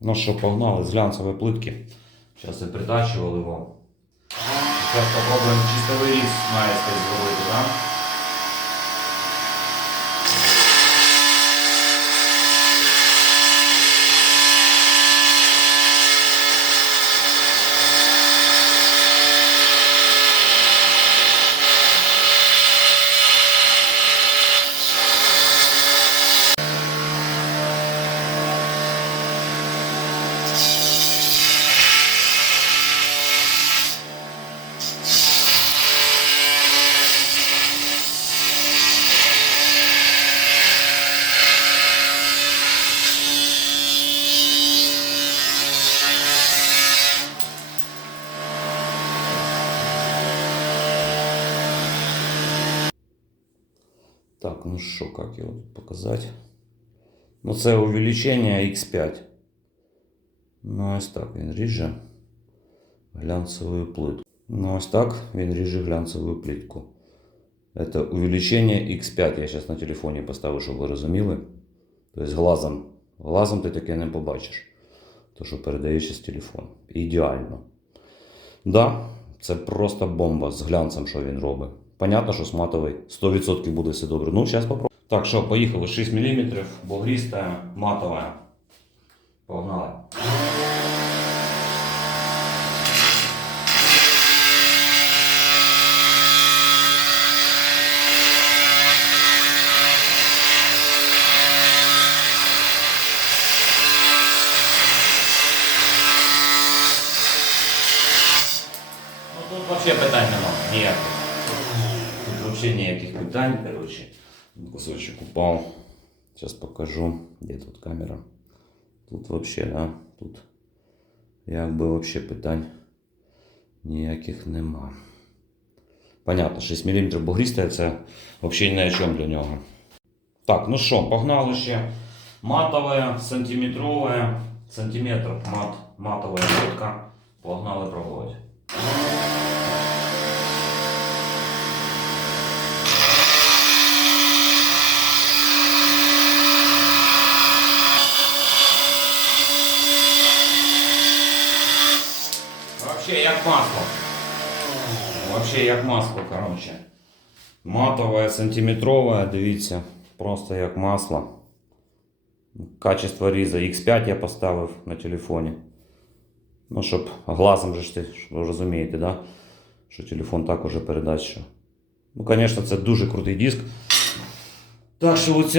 Ну що, погнали з плитки. Зараз я притачували вам. Зараз спробуємо чистовий різ майстер зробити, да? Так, ну що, як його тут показати? Ну, це увеличення X5. Ну, ось так він ріже глянцевую плитку. Ну, ось так він ріже глянцевую плитку. Это увеличение X5. Я зараз на телефоні поставив, щоб ви розуміли. Тобто глазом, глазом ти таке не побачиш. То, що передаєш з телефону. Ідеально. Да, це просто бомба з глянцем, що він робить. Понятно, що з матовий 100% буде все добре. Ну, зараз попробуємо. Так, що, поїхали 6 мм, бугристая, матовая. Погнали. Ну тут вообще питань нема ніяких. Вообще ніяких питань, короче. Кусочек упал. Сейчас покажу, где тут камера. Тут вообще, да, тут якби вообще питань ніяких нема. Понятно, 6 мм бугристая, це взагалі ні о чому для нього. Так, ну що, погнали ще. Матове, сантиметрове, сантиметр мат, матовая щетка. Погнали пробувати. Вообще як масло. Вообще як масло, короче. Матове, сантиметрове, дивіться, просто як масло. Качество різа X5 я поставив на телефоні. Ну, щоб глазом же ж ти, щоб ви розумієте, да? що телефон так уже передасть. Що... Ну, звісно, це дуже крутий диск. Так що оця